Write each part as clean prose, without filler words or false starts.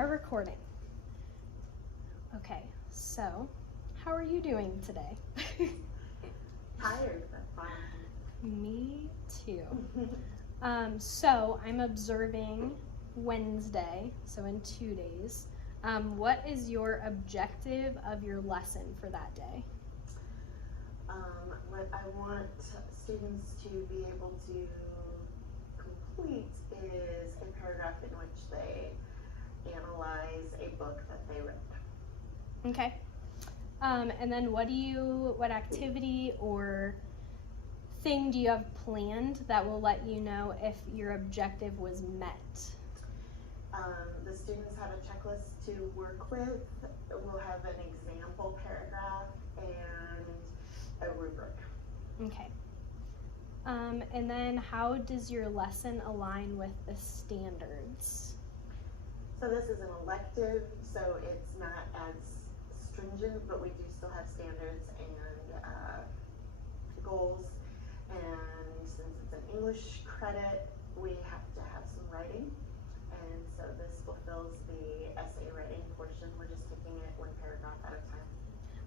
are recording. Okay, so how are you doing today? Tired, but fine. Me too. So I'm observing Wednesday, so in 2 days. What is your objective of your lesson for that day? What I want students to be able to complete is a paragraph in which they analyze a book that they read. Okay. And then what activity or thing do you have planned that will let you know if your objective was met? The students have a checklist to work with. We'll have an example paragraph and a rubric. Okay. And then how does your lesson align with the standards? So this is an elective, so it's not as stringent, but we do still have standards and goals. And since it's an English credit, we have to have some writing. And so this fulfills the essay writing portion. We're just taking it one paragraph at a time.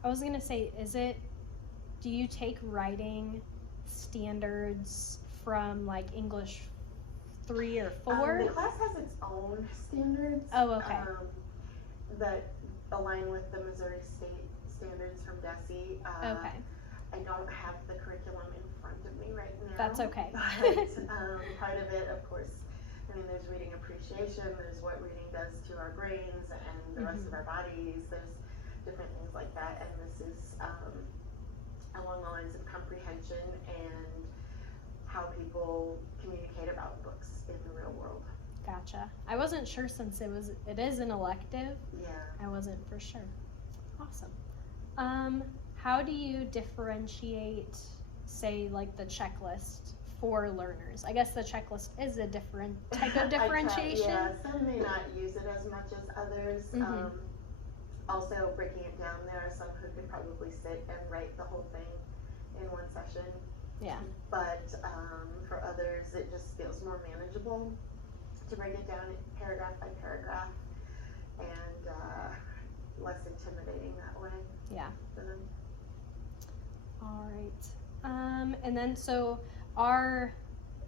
I was gonna say, do you take writing standards from like English 3 or 4? The class has its own standards. Oh, okay. That align with the Missouri State standards from DESE. Okay. I don't have the curriculum in front of me right now. That's okay. But part of it, of course, I mean, there's reading appreciation, there's what reading does to our brains and the rest of our bodies, there's different things like that, and this is along the lines of comprehension and how people communicate about books in the real world. Gotcha. I wasn't sure since it is an elective. Yeah. I wasn't for sure. Awesome. How do you differentiate, say, like the checklist for learners? I guess the checklist is a different type of differentiation. Yeah, some may not use it as much as others. Also, breaking it down, there are some who could probably sit and write the whole thing in one session. Yeah. But for others, it just feels more manageable to break it down paragraph by paragraph and less intimidating that way. Yeah. For them. All right. And then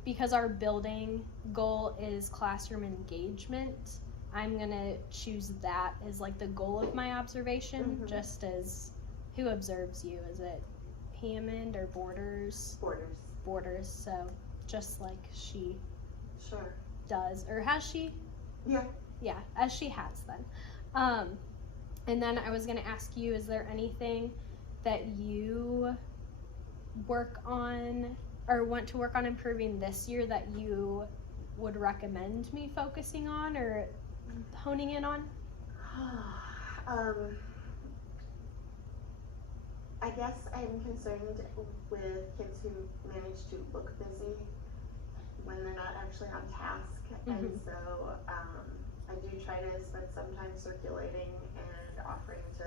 because our building goal is classroom engagement, I'm gonna choose that as like the goal of my observation, just as who observes you? Is it Hammond or Borders? Borders. Borders, so just like she Sure. does, or has she? Yeah. Yeah, as she has then. And then I was gonna ask you, is there anything that you work on or want to work on improving this year that you would recommend me focusing on or honing in on? I guess I'm concerned with kids who manage to look busy when they're not actually on task. And so I do try to spend some time circulating and offering to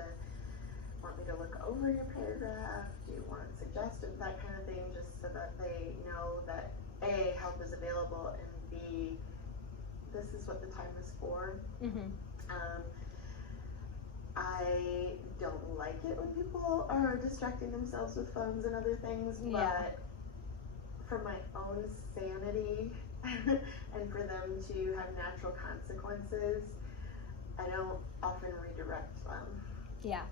want me to look over your paragraph, do you want suggestions, that kind of thing, just so that they know that A, help is available, and B, this is what the time is for. I don't like it when people are distracting themselves with phones and other things, but for my own sanity and for them to have natural consequences, I don't often redirect them. Yeah.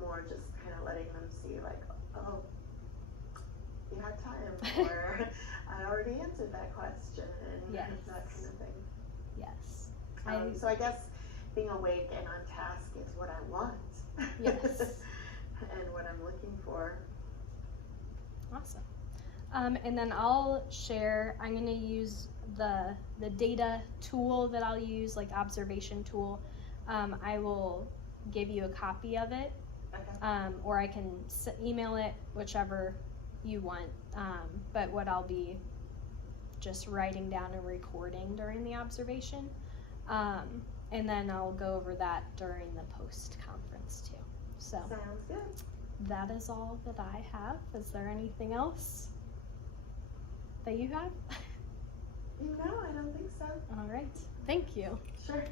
More just kind of letting them see like, oh, you had time, or I already answered that question, and that kind of thing. Yes. So I guess being awake and on task is what I want. Yes. And what I'm looking for. Awesome. And then I'll share, I'm going to use the data tool that I'll use, like the observation tool. I will give you a copy of it, or I can email it, whichever you want. But what I'll be just writing down and recording during the observation. And then I'll go over that during the post-conference too. So sounds good. That is all that I have. Is there anything else that you have? No, I don't think so. All right. Thank you. Sure.